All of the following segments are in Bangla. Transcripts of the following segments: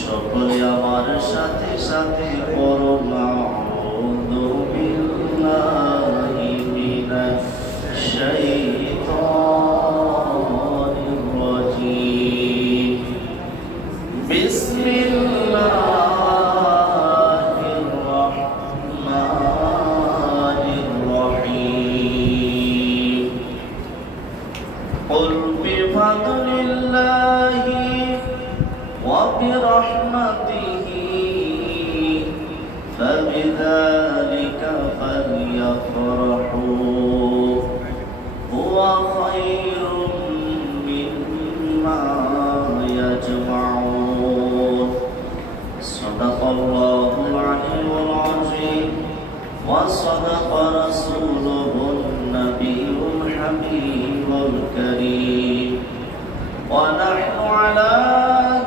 সকলে আমার সাথে সাথে পড়ুন আউযু বিল্লাহি মিনাশ শাইতানির রাজীম। বিসমিল্লাহির রাহমানির রহিম। কুল বিফাদলিল্লাহি وبرحمته فبذلك فليفرحوا هو خير مما يجمعون صدق الله العلي العظيم وصدق رسوله النبي الحبيب الكريم ونحن على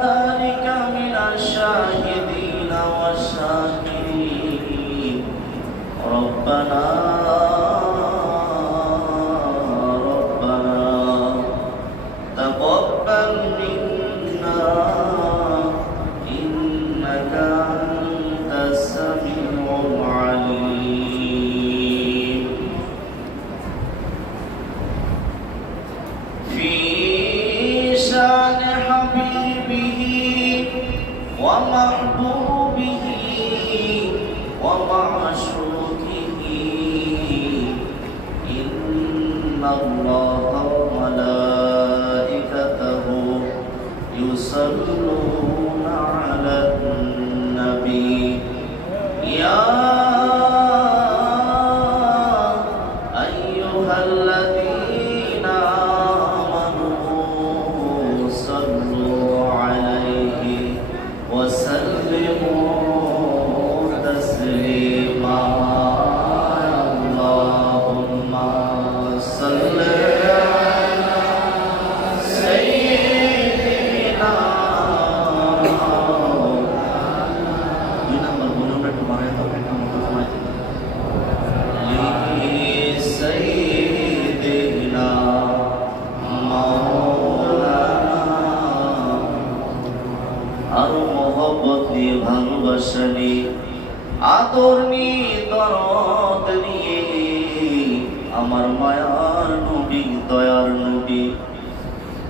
ذلك من الشاهدين والشاكرين ربنا تقبل منا إنك أنت السميع العليم. في شان حبيبه ومحبوبه ومعشوقه إن الله وملائكته يصلون على النبي يا أيها الذين آمنوا صلوا عليه وسلموا تسليما اللهم صل على سيدنا سيدنا আরো মহব্বত নিয়ে ভালোবাসা নিয়ে আদর নিয়ে দরদ নিয়ে আমার মায়ার নবী দয়ার নবী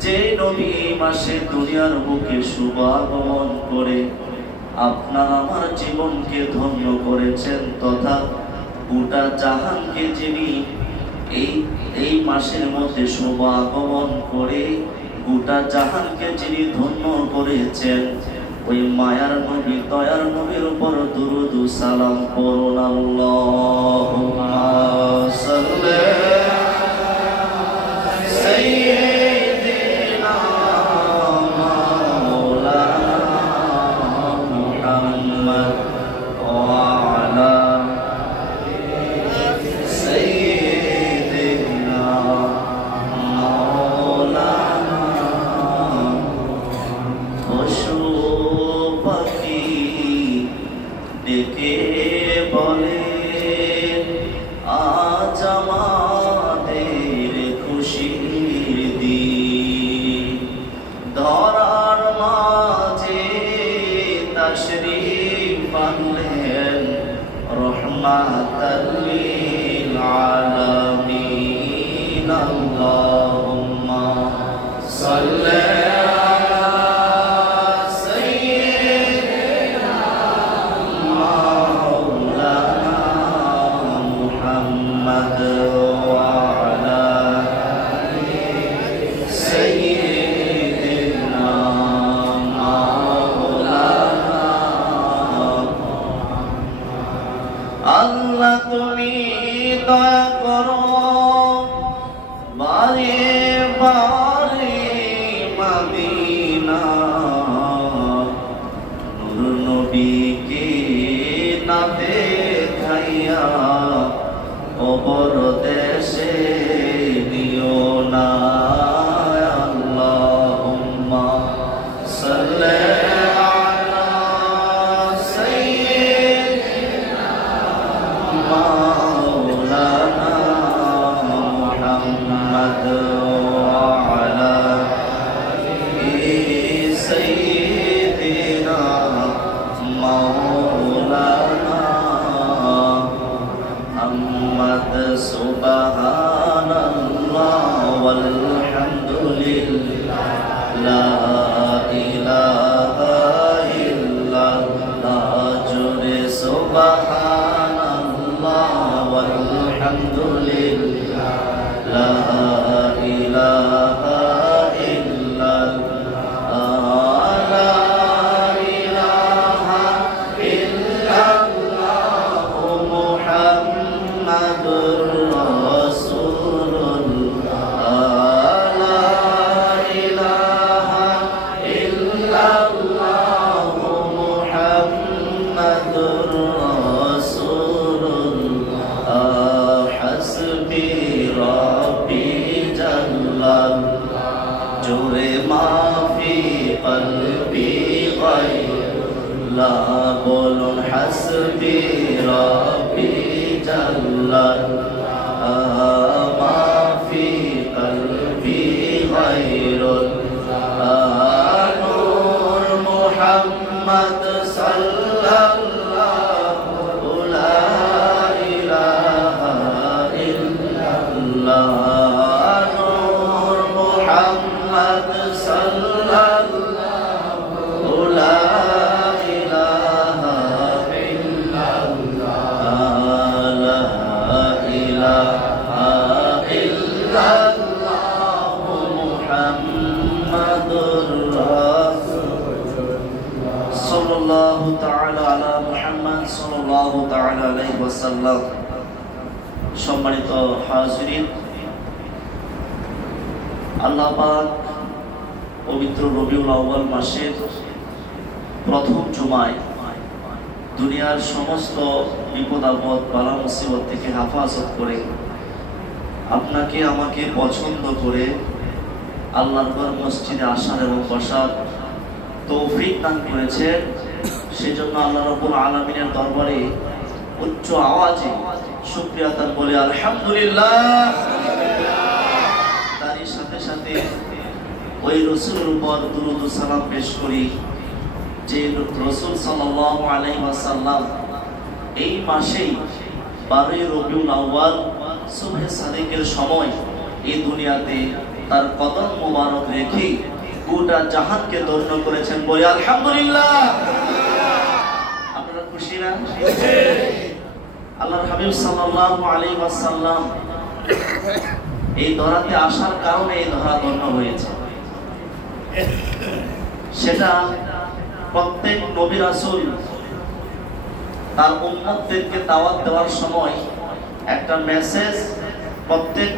যে নবী মাসে দুনিয়ার বুকে শুভ আগমন করে আপনার আমার জীবনকে ধন্য করেছেন তথা গোটা জাহানকে যিনি এই মাসের মধ্যে শুভ আগমন করে গোটা জাহানকে যিনি ধন্য করেছেন ওই মায়ার নবী দয়ার নবীর উপর দুরূদ ও সালাম পড়ুন আল্লাহুম্মা সাল্লি আলা সাইয়্যিদিনা মাওলানা মুহাম্মদ ওয়া আলা সাইয়্যিদিনা মাওলানা ডেকে বলেন আজ আমাদের খুশির দিন ধরার মাঝে তাশরীফ আনলেন রহমাতাল লিল আলামিন আল্লাহুম্মা সাল্লি আল্লাহ তুমি দয়া করো বারে বারে বলুন হাসবি রব্বি জাল্লাল্লাহ মা ফি কলবি গায়রুল্লাহ নূর মুহাম্মদ সাল্লাল্লাহু লা ইলাহা ইল্লাল্লাহ নূর মুহাম্মদ সাল্লাল্লাহু লা সাল্লাল্লাহু তাআলা আলা মুহাম্মদ সাল্লাল্লাহু তাআলা আলাইহি ওয়াসাল্লাম। সম্মানিত হাজিরিন, আল্লাহ পাক পবিত্র রবিউল আউয়াল মাসের প্রথম জুমায় দুনিয়ার সমস্ত বিপদ আপদ বালা মুসিবত থেকে হেফাজত করে আপনাকে আমাকে পছন্দ করে আল্লাহর মসজিদে আসার এবং বসার তৌফিক দান করেছেন। সেজন্য আল্লাহ রাব্বুল আলামিনের দরবারে উচ্চ আওয়াজে শুকরিয়া তার বলে আলহামদুলিল্লাহ। তারই সাথে সাথে ওই রাসূলের উপর দুরূদ ও সালাম পেশ করি যে রাসূল সাল্লাল্লাহু আলাইহি ওয়াসাল্লাম এই মাসেই 12 রবিউল আউয়াল সুবহে সাদিকের সময় এই দুনিয়াতে তার কদম মোবারক রেখে গোটা জাহানকে ধন্য করেছেন। বলে আলহামদুলিল্লাহ। আপনারা খুশি না? আল্লাহর হাবিব সাল্লাল্লাহু আলাইহি ওয়াসাল্লাম এই ধরাতে আসার কারণে এই ধরা ধন্য হয়েছে। সেটা প্রত্যেক নবী রাসূল তার উম্মতদেরকে দাওয়াত দেওয়ার সময় একটা মেসেজ প্রত্যেক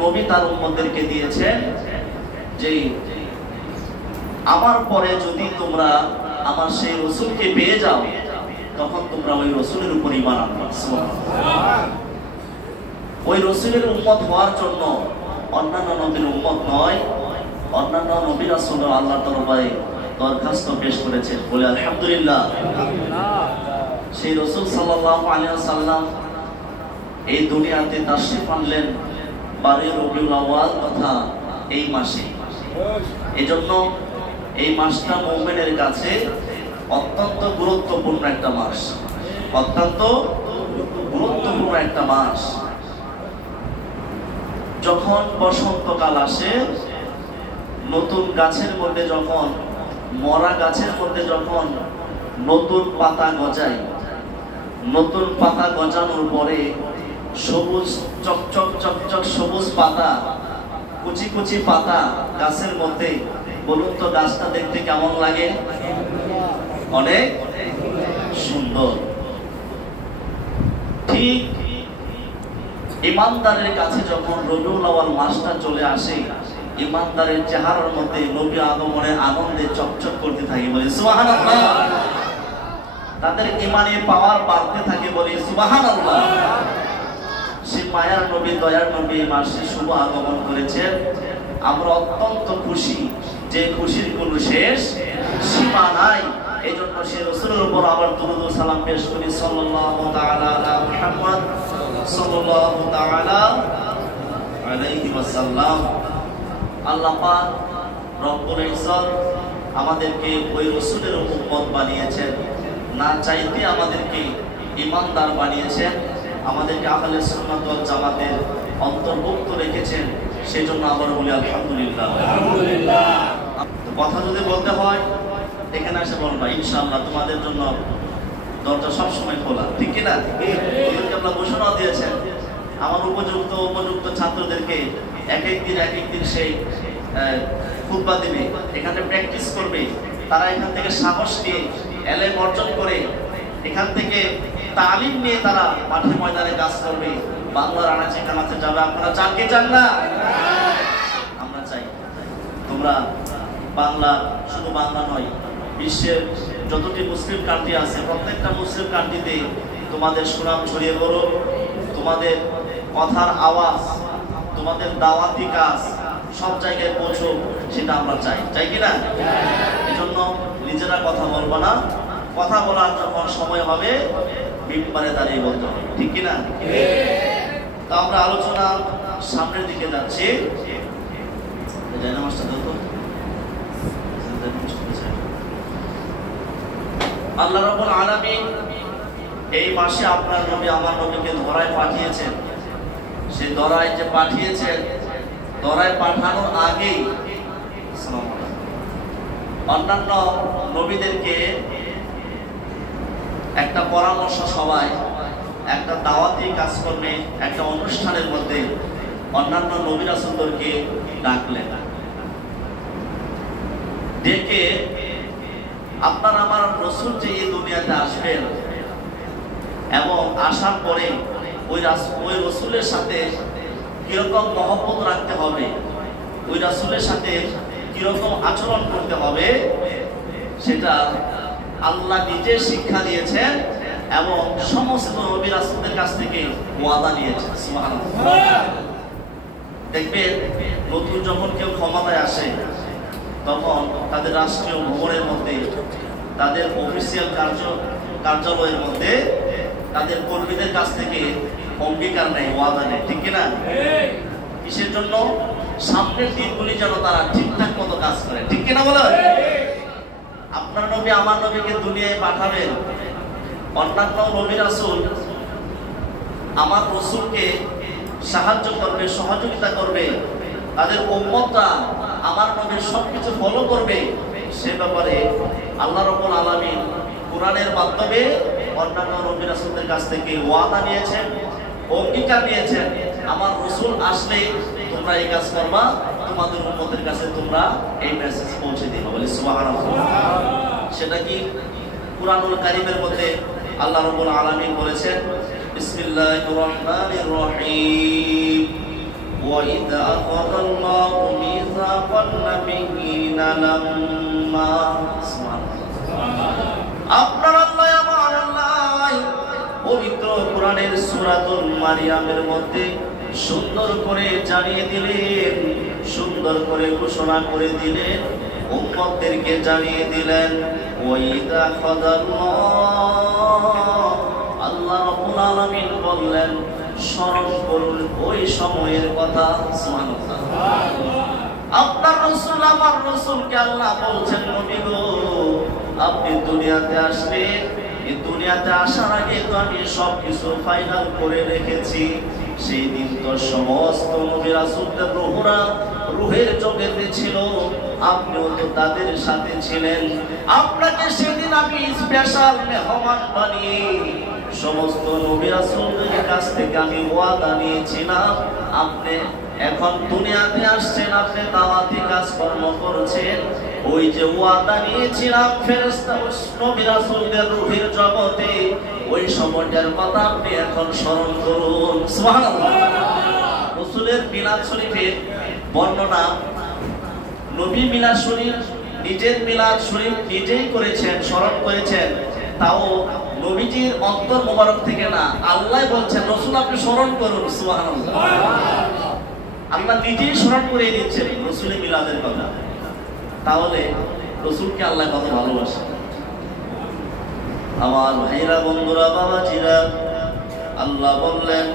নবী তার উম্মতদেরকে দিয়েছেন যে আমার পরে যদি তোমরা আমার সেই রাসূলকে পেয়ে যাও তখন তোমরা ওই রাসূলের উপর ঈমান আনবে। সুবহানাল্লাহ। ওই রাসূলের উম্মত হওয়ার জন্য অন্যান্য নবীর উম্মত নয়, অন্যান্য নবী রাসূল আল্লাহর দরবারে দরখাস্ত পেশ করেছেন। বলে আলহামদুলিল্লাহ। সেই রাসূল সাল্লাল্লাহু আলাইহি ওয়াসাল্লাম এই দুনিয়াতে তাশরীফ আনলেন 12 রবিউল আউয়াল তথা এই মাসে। এজন্য এই মাসটা মুমিনের কাছে অত্যন্ত গুরুত্বপূর্ণ একটা মাস, অত্যন্ত গুরুত্বপূর্ণ একটা মাস। যখন বসন্তকাল আসে, নতুন গাছের মধ্যে যখন মরা গাছের মধ্যে যখন নতুন পাতা গজায়, নতুন পাতা গজানোর পরে সবুজ চকচক চকচক সবুজ পাতা, কুচি কুচি পাতা গাছের মধ্যে, বলুন তো গাছটা দেখতে কেমন লাগে? অনেক সুন্দর। ঠিক ইমানদারের কাছে যখন রবিউল আউয়াল মাসটা চলে আসে, ইমানদারের চেহারার মধ্যে নবী আগমনের আনন্দে চকচক করতে থাকে। বলে সুবহানাল্লাহ। তাদের ঈমানের পাওয়ার বাড়তে থাকে। বলে সুবহানাল্লাহ। সে মায়ার নবী, দয়ার নবী এই মাসে শুভ আগমন করেছেন। আমরা অত্যন্ত খুশি, যে খুশির কোনো শেষ সীমা নাই। এই জন্য সে রাসূলের উপর আবার দুরূদ ও সালাম পেশ করি। সাল্লাল্লাহু তাআলা আলা মুহাম্মদ সাল্লাল্লাহু তাআলা আলাইহি ওয়াসাল্লাম। আল্লাহ পাক রব্বুল ইজ্জত আমাদেরকে ওই রাসূলের উম্মত বানিয়েছেন, না চাইতে আমাদেরকে ঈমানদার বানিয়েছেন, আমাদেরকে আহলে সুন্নাত ওয়াল জামাতের অন্তর্ভুক্ত রেখেছেন। সেজন্য আবার বলি আলহামদুলিল্লাহ। আলহামদুলিল্লাহ। কথা যদি বলতে হয় এখানে এসে বলবা, ইনশাআল্লাহ তোমাদের জন্য দরজা সবসময় খোলা, ঠিক কিনা? ওদেরকে আপনারা ঘোষণা দিয়েছেন আমার উপযুক্ত ছাত্রদেরকে এক একদিন সেই খুতবা দিবে, এখানে প্র্যাকটিস করবে। তারা এখান থেকে সাহস নিয়ে এলেম অর্জন করে এখান থেকে তালিম নিয়ে তারা মাঠে ময়দানে কাজ করবে, বাংলার আনাচে কানাচে যাবে। আপনারা চান কি চান না? আমরা চাই। তোমরা বাংলা, শুধু বাংলা নয়, বিশ্বের যতটি মুসলিম কান্ট্রি আছে প্রত্যেকটা মুসলিম কান্ট্রিতে তোমাদের সুনাম ছড়িয়ে পড়ো, তোমাদের কথার আওয়াজ, তোমাদের দাওয়াতি কাজ সব জায়গায় পৌঁছো, সেটা আমরা চাই। চাই কিনা? এজন্য নিজেরা কথা বলবো না, কথা বলার যখন সময় হবে মিম্বারে দাঁড়িয়ে বলতে হবে, ঠিক কিনা? তো আমরা আলোচনা সামনের দিকে যাচ্ছি। আল্লাহ রাব্বুল আলামিন এই মাসে আপনার নবী আমার নবীকে ধরায় পাঠিয়েছেন। সেই ধরায় যে পাঠিয়েছেন, ধরায় পাঠানোর আগেই অন্যান্য নবীদেরকে একটা পরামর্শ সভায়, একটা দাওয়াতি কাজকর্মে, একটা অনুষ্ঠানের মধ্যে অন্যান্য নবী রাসূলদেরকে ডাকলেন। ডেকে আপনার আমার রাসূল যে এই দুনিয়াতে আসবেন এবং আসার পরে ওই রাসূলের সাথে কিরকম মহব্বত রাখতে হবে, ওই রাসূলের সাথে কিরকম আচরণ করতে হবে, সেটা আল্লাহ নিজে শিক্ষা দিয়েছেন এবং সমস্ত নবী রাসূলদের কাছ থেকে ওয়াদা নিয়েছেন। সুবহানাল্লাহ। দেখবেন নতুন যখন কেউ ক্ষমতায় আসে তখন তাদের রাষ্ট্রীয় ভবনের মধ্যে, তাদের অফিসিয়াল কার্যালয়ের মধ্যে তাদের কর্মীদের কাছ থেকে অঙ্গীকার নেয়, ওয়াদা নেয়, ঠিক কিনা? কিসের জন্য? সামনের দিনগুলি যেন তারা ঠিকঠাক মতো কাজ করে, ঠিক কিনা বলে? আপনার নবী আমার নবীকে দুনিয়ায় পাঠাবেন, অন্যান্য নবী রাসূল আমার রাসূলকে সাহায্য করবে, সহযোগিতা করবে, তাদের উম্মতরা আমার নবীর সবকিছু ফলো করবে, সে ব্যাপারে আল্লাহ রাব্বুল আলামিন কোরআনের মাধ্যমে অন্যান্য নবী রাসূলদের কাছ থেকে ওয়াদা নিয়েছেন, অঙ্গীকার নিয়েছেন। আমার রাসূল আসলে তোমরা এই কাজ করবা, তোমাদের উম্মতের কাছে তোমরা এই মেসেজ পৌঁছে দিবা। বলি সুবহানাল্লাহ। সেটা কি? কুরআনুল কারীমের মধ্যে আল্লাহ রাব্বুল আলামিন বলেছেন, বিসমিল্লাহির রহমানির রহিম, ওয়া ইযা আখাযাল্লাহু মিযাকান নাবিয়্যিনা লাম্মা। আপনার আল্লাহ আমার আল্লাহ পবিত্র কোরআনের সূরাতুল মারিয়ামের মধ্যে সুন্দর করে জানিয়ে দিলেন, সুন্দর করে ঘোষণা করে দিলেন, উম্মতদেরকে জানিয়ে দিলেন, ওয়াইদা খাদাল্লাহ, আল্লাহ রাব্বুল আলামিন বললেন স্মরণ করুন ওই সময়ের কথা। সুবহানাল্লাহ। আপনার রাসূল আমার রাসূলকে আল্লাহ বলছেন, নবী গো আপনি দুনিয়াতে আসবেন, এই দুনিয়াতে আসার আগে তো আমি সবকিছু ফাইনাল করে রেখেছি। সেই দিন তো সমস্ত নবী রাসূলদের রূহরা রূহের জগতে ছিল, আপনিও তো তাদের সাথে ছিলেন। আপনাকে সেদিন আমি স্পেশাল মেহমান বানিয়ে সমস্ত নবী রাসূলদের কাছ থেকে আমি ওয়াদা নিয়েছিলাম, আপনি এখন দুনিয়াতে আসছেন, আপনি দাওয়াতি কাজকর্ম করছেন, ওই যে ওয়াদা নিয়েছিলাম ফেরেশতা নবী রাসূলদের রূহের জগতে, ওই সময়টার কথা আপনি এখন স্মরণ করুন। সুবহানাল্লাহ। রাসূলের মিলাদ শরীফের বর্ণনা, নবী মিলাদ শরীফ নিজের মিলাদ শরীফ নিজেই করেছেন, স্মরণ করেছেন, তাও নবীজির অন্তর মোবারক থেকে না, আল্লাহ বলছেন রাসূল আপনি স্মরণ করুন। সুবহানাল্লাহ। আল্লাহ নিজেই স্মরণ করে দিচ্ছেন রাসূলের মিলাদের কথা। তাহলে রাসূলকে আল্লাহ কত ভালোবাসেন। আমার ভাইরা, বন্ধুরা, বাবাজিরা, আল্লাহ বললেন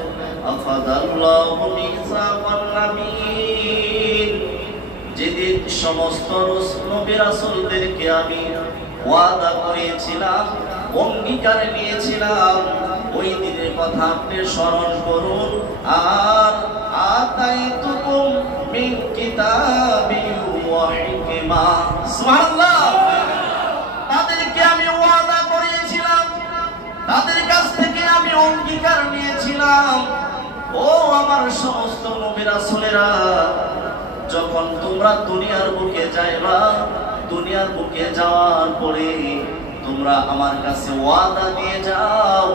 আখাযাল্লাহু মিযাকান নাবিয়্যিন, যেদিন সমস্ত নবী রাসূলদেরকে আমি ওয়াদা করেছিলাম, অঙ্গীকার নিয়েছিলাম, ওই দিনের কথা আপনি স্মরণ করুন। আর আতাইতুকুম মিন কিতাবিন ওয়া হিকমা। সুবহানাল্লাহ। তাদেরকে আমি ওয়াদা করেছিলাম, তাদের কাছ থেকে আমি অঙ্গীকার নিয়েছিলাম, ও আমার সমস্ত নবী রাসূলেরা, যখন তোমরা দুনিয়ার বুকে যাইবা, দুনিয়ার বুকে যাওয়ার পরে তোমরা আমার কাছে ওয়াদা দিয়ে যাও,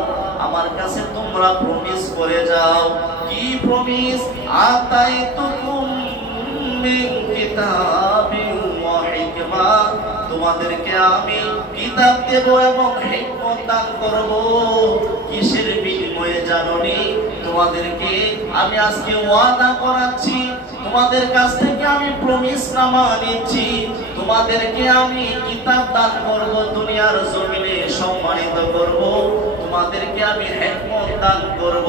আমার কাছে তোমরা প্রমিস করে যাও। কি প্রমিস? আতাইতুকুম মিন কিতাবিন ওয়া হিকমা, তোমাদেরকে আমি কিতাব দেব এবং হিকমত দান করব। কিসের বিনিময়ে জানোনি? তোমাদেরকে আমি আজকে ওয়াদা করাচ্ছি, তোমাদের কাছ থেকে আমি প্রমিস নামা নিচ্ছি, তোমাদেরকে আমি কিতাব দান করব দুনিয়ার জমিনে সম্মানিত করব, তোমাদেরকে আমি হিকমত দান করব,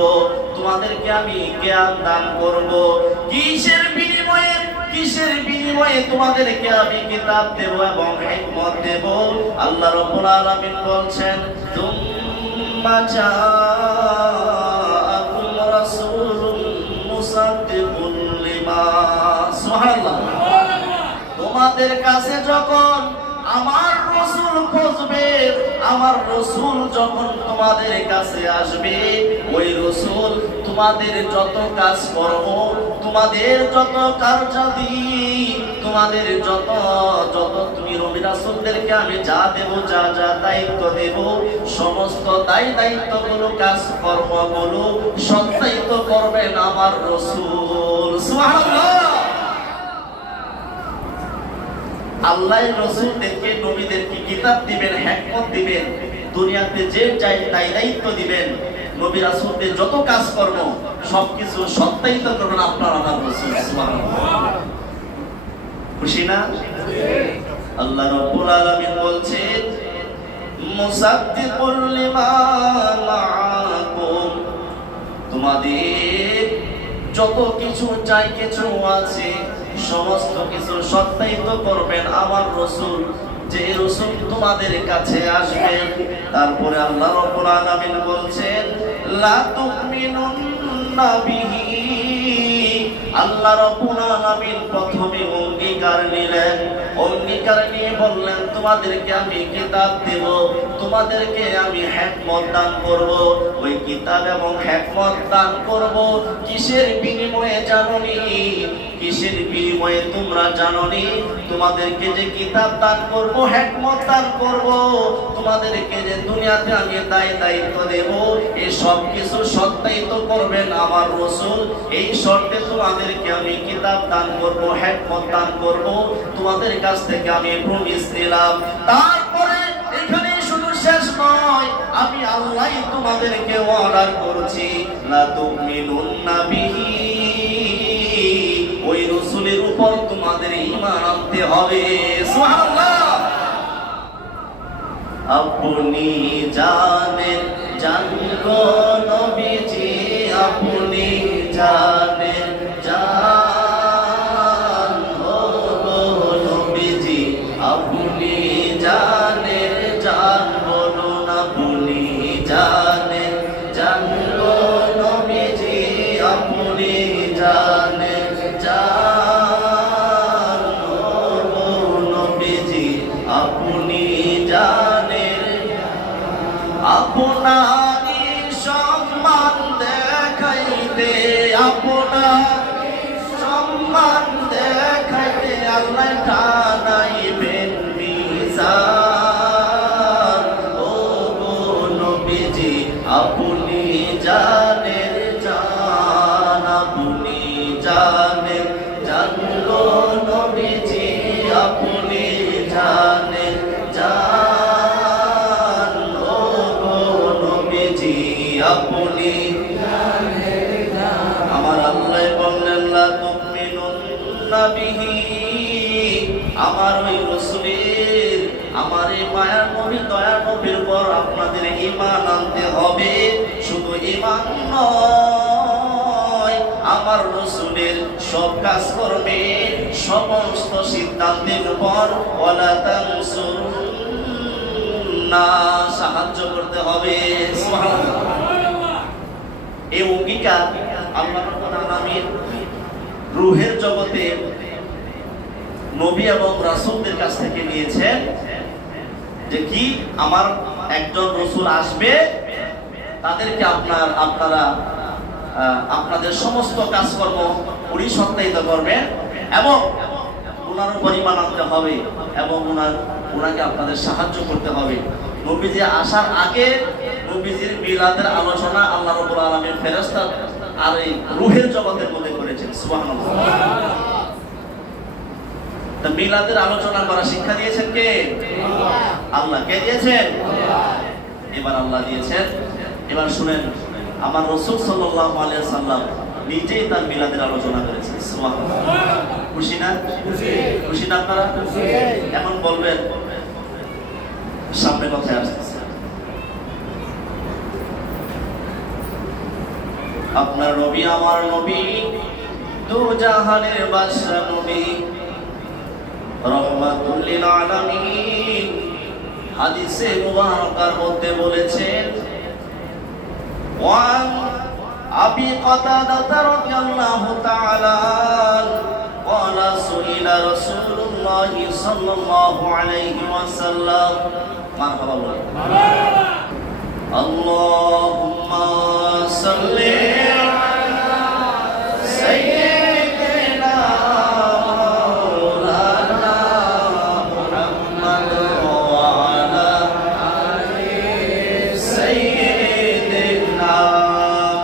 তোমাদেরকে আমি জ্ঞান দান করব। কিসের বিনিময়ে তোমাদেরকে আমি কিতাব দেব এবং হিকমত দেব? আল্লাহ রাব্বুল আলামিন বলছেন, তুম্মা জাআকুম রাসূলুন মুসাদ্দিকুন লিমা, সুবহানাল্লাহ। তোমাদের কাছে যখন আমার রাসূল খুঁজবে, আমার রাসূল যখন তোমাদের কাছে আসবে, ওই রাসূল তোমাদের যত কাজকর্ম, তোমাদের যত কার্যাদি, তোমাদের যত তুমি নবী রাসূলদেরকে আমি যা দেব, যা দায়িত্ব দেব, সমস্ত দায়িত্বগুলো, কাজকর্মগুলো সত্যায়িত করবেন আমার রাসূল। সুবহানাল্লাহ। আল্লাহ রাসূলদেরকে, নবীদেরকে কিতাব দিবেন, হিকমত দিবেন, দুনিয়াতে যে চাই তাই দায়িত্ব দিবেন। নবী রাসূলদের যত কাজকর্ম সবকিছু সত্যায়িত করবেন আপনার আমার রাসূল। সুবহানাল্লাহ। খুশি না? আল্লাহ রাব্বুল আলামিন বলছেন, মুসাদ্দিকুল লিমা মাআকুম, তোমাদের যত কিছু চাই কিছু আছে সমস্ত কিছু সত্যায়িত করবেন আমার রাসূল, যে রাসূল তোমাদের কাছে আসবেন। তারপরে আল্লাহ রাব্বুল আলামিন বলছেন, লা তুমিনুন্না বিহি, আল্লাহ রাব্বুল আলামিন প্রথমে অঙ্গীকার নিলেন, অঙ্গীকার নিয়ে বললেন, তোমাদেরকে আমি কিতাব দেব, তোমাদেরকে আমি হিকমত দান করব। ওই কিতাব এবং হিকমত দান করব কিসের বিনিময়ে জানোনি? কিসের বিনিময়ে তোমরা জানোনি? তোমাদেরকে যে কিতাব দান করব, হিকমত দান করব, তোমাদেরকে যে দুনিয়াতে আমি দায়িত্ব দেব, এই সব কিছু সত্যায়িত করবেন আমার রাসূল। এই শর্তে তোমাদেরকে আমি কিতাব দান করব, হিকমত দান করব, তোমাদের কাছ থেকে আমি প্রমিস নিলাম। তারপরে এখানে শুধু শেষ নয়, আমি আল্লাহ তোমাদেরকে অর্ডার করছি, লা তুমিনুন্না বিহি, ওই রাসূলের উপর তোমাদের ঈমান আনতে হবে। সুবহানাল্লাহ। আপনি জানেন, জানগো নবীজি, আপনি জানেন, জানগো নবীজি, আপনি জানেন, জানগো আপনি জানেন, জানগো নবীজি, আপনি জানেন, জানগো নবীজি, আপনি জানেন, আপনারই সম্মান দেখাইতে, আপনার সম্মান দেখাইতে আল্লাহ টানাইবেন মিজান। ও গো নবীজি, আপনি জানেন, জান, আপনি জানেন, জানগো নবীজি, আপনি জানেন, জান, ও গো নবীজি, আপনি জানেন। আমার আল্লাহ বললেন, লা তুমিনুন্না বিহি, আমার ওই রাসূলের, আমার এই মায়ার নবী, দয়ার নবীর উপর আপনাদের ঈমান আনতে হবে। শুধু ঈমান নয়, আমার রাসূলের সব কাজকর্মে, সমস্ত সিদ্ধান্তের উপর ওয়ালা তানসুরুন্না, সাহায্য করতে হবে। সুবহানাল্লাহ। এই অঙ্গীকার আল্লাহ রাব্বুল আলামিন রূহের জগতে নবী এবং রাসূলদের কাছ থেকে নিয়েছেন, যে কি আমার একজন রাসূল আসবে, তাদেরকে আপনারা আপনাদের সমস্ত কাজকর্ম উনি সত্যায়িত করবেন এবং ওনার উপর ঈমান আনতে হবে এবং ওনাকে আপনাদের সাহায্য করতে হবে। নবীজি আসার আগে নবীজির মিলাদের আলোচনা আল্লাহ রাব্বুল আলামিন ফেরেশতা আর এই রূহের জগতের মধ্যে করেছেন। সুবহানাল্লাহ। তা মিলাদের আলোচনা করা শিক্ষা দিয়েছেন কে? আল্লাহ। কে দিয়েছেন? এবার আল্লাহ দিয়েছেন। এবার শুনেন, আমার রাসূল সাল্লাল্লাহু আলাইহি ওয়াসাল্লাম নিজেই তার মিলাদের আলোচনা করেছেন। সুবহানাল্লাহ। খুশি না? খুশি না আপনারা? এখন বলবেন, সামনে কথায় আসতেছে, আপনার নবী আমার নবী দু জাহানের বাদশা নবী রাহমাতুল লিল আলামিন হাদিসে মুবারাকার মধ্যে বলেছেন ওয়ান আবি কাতাদা রাদিয়াল্লাহু তাআলা قال سئل رسول الله صلى الله عليه وسلم مرحبا اللهم صل على سيدنا مولانا محمد وعلى آل سيدنا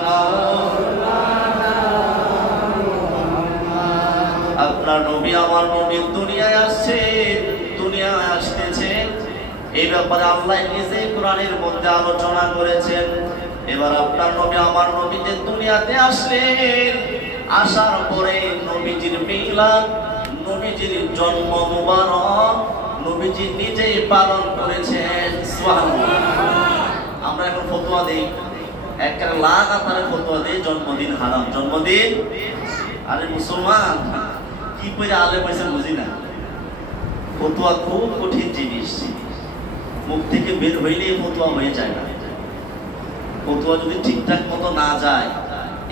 مولانا আপনার নবী আমার নবী দুনিয়ায় আসছেন, দুনিয়ায় আসতেছেন, এই ব্যাপারে আল্লাহ নিজেই কোরআনের মধ্যে আলোচনা করেছেন। এবার আপনার নবী আমার নবী যে দুনিয়াতে আসলেন, আসার পরে নবীজির মিলাদ, নবীজির জন্ম মুবারক নবীজি নিজেই পালন করেছেন। সুবহানাল্লাহ। আমরা এখন ফতোয়া দেই, একটা লাগাতার ফতোয়া দেই জন্মদিন হারাম, জন্মদিন। আরে মুসলমান কি করে আলেম হয়েছে বুঝি না। ফতোয়া খুব কঠিন জিনিস, মুখ থেকে বের হইলেই ফতোয়া হয়ে যায় না। ফতোয়া যদি ঠিকঠাক মতো না যায়,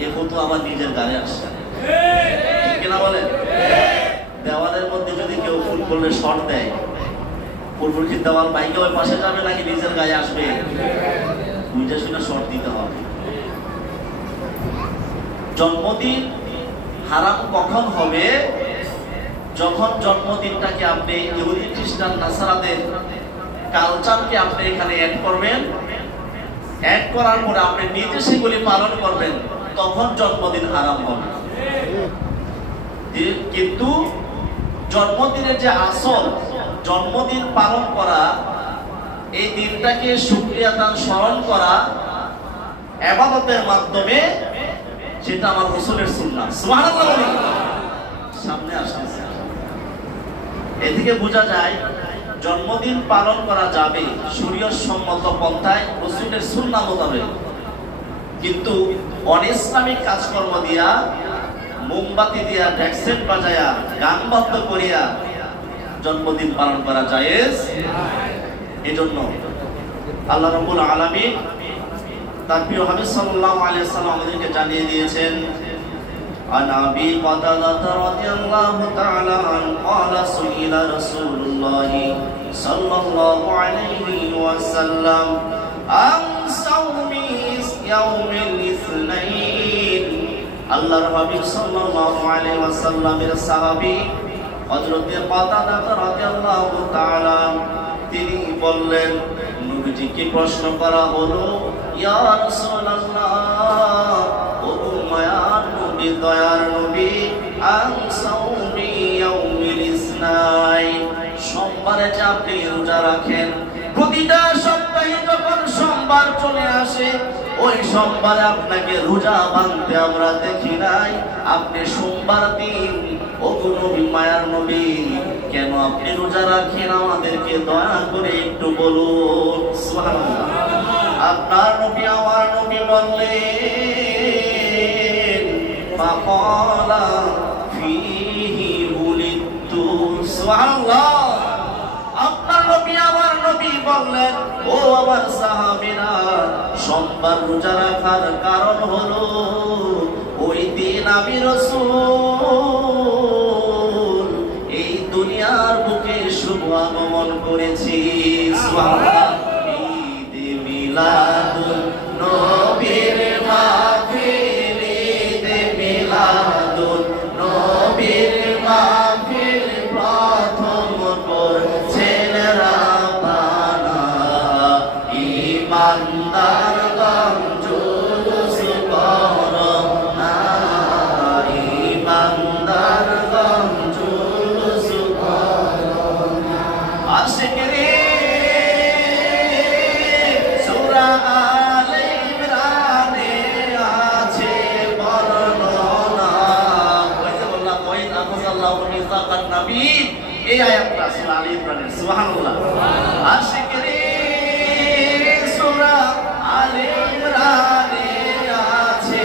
এই ফতোয়া আবার নিজের গায়ে আসে, ঠিক কিনা বলেন? দেওয়ালের মধ্যে যদি কেউ ফুল করলে শর্ট দেয়, ফুলফুল কি দেওয়াল বাইকে ওই পাশে যাবে নাকি নিজের গায়ে আসবে? বুঝে শুনে শর্ট দিতে হবে। জন্মদিন হারাম কখন হবে? যখন জন্মদিনটাকে আপনি ইহুদি খ্রিস্টান নাসারাদের কালচারকে আপনি এখানে অ্যাড করবেন, অ্যাড করার পরে আপনি নিজে সেগুলি পালন করবেন, তখন জন্মদিন হারাম হবে। কিন্তু জন্মদিনের যে আসল জন্মদিন পালন করা, এই দিনটাকে শুকরিয়া দান স্মরণ করা ইবাদতের মাধ্যমে, সেটা আমার রাসূলের সুন্নাহ। সুবহানাল্লাহ। সামনে আসছে, এ থেকে বোঝা যায় জন্মদিন পালন করা যাবে শরীয়ত সম্মত পন্থায়, রাসূলের সুন্নাহ মোতাবেক। কিন্তু অনিসলামিক কাজকর্ম দিয়া, মোমবাতি দিয়া, ভ্যাকসেট বাজায়া, গান বাদ্য করিয়া জন্মদিন পালন করা জায়েজ। এজন্য আল্লাহ রাব্বুল আলামিন তার প্রিয় হাবিব সাল্লাল্লাহু আলাইহি ওয়াসাল্লাম আমাদেরকে জানিয়ে দিয়েছেন, عن أبي قتادة رضي الله تعالى عنه قال سئل رسول الله صلى الله عليه وسلم عن صوم يوم الاثنين। আল্লাহর হাবিব সাল্লাল্লাহু আলাইহি ওয়াসাল্লামের সাহাবী হযরত কাতাদা রাদিয়াল্লাহু তাআলা তিনি বললেন, নবীজিকে প্রশ্ন করা হলো, ইয়া রাসূলুল্লাহ, ও মায়ার নবী, দয়ার নবী, আন সাওমি ইয়াউমিল ইসনাইন, সোমবারে যে আপনি রোজা রাখেন, প্রতিটা সপ্তাহে যখন সোমবার চলে আসে, ওই সোমবারে আপনাকে রোজা ভাঙতে আমরা দেখি নাই, আপনি সোমবার দিন, ও নবী, মায়ার নবী, কেন আপনি রোজা রাখেন? আমাদেরকে দয়া করে একটু বলুন। সুবহানাল্লাহ। আপনার নবী আমার নবী বললেন, ফাকালা ফীহি বুলিতু। সুবহানাল্লাহ। আপনার নবী আমার নবী বললেন, ও আমার সাহাবীরা, সোমবার রোজা রাখার কারণ হলো ওই দিন আমি রাসূল এই দুনিয়ার বুকে শুভ আগমন করেছি। সুবহানাল্লাহ। ঈদে মিলাদুন নবীর মাহফিল, ঈদে মিলাদুন নবীর মাহফিল, প্রথম করছেন রাব্বানা, ঈমানদারগণ জুলুস করো না, ঈমানদারগণ জুলুস করো না। আশিকরে সূরা আলে ইমরানে আছে বর্ণনা, ওই যে বললাম, ওই আল্লাহু মিসাকান নবী, এই আয়াতটা সূরা আলে ইমরানের। সুবহানাল্লাহ। আশিকরে সূরা আলে ইমরানে আছে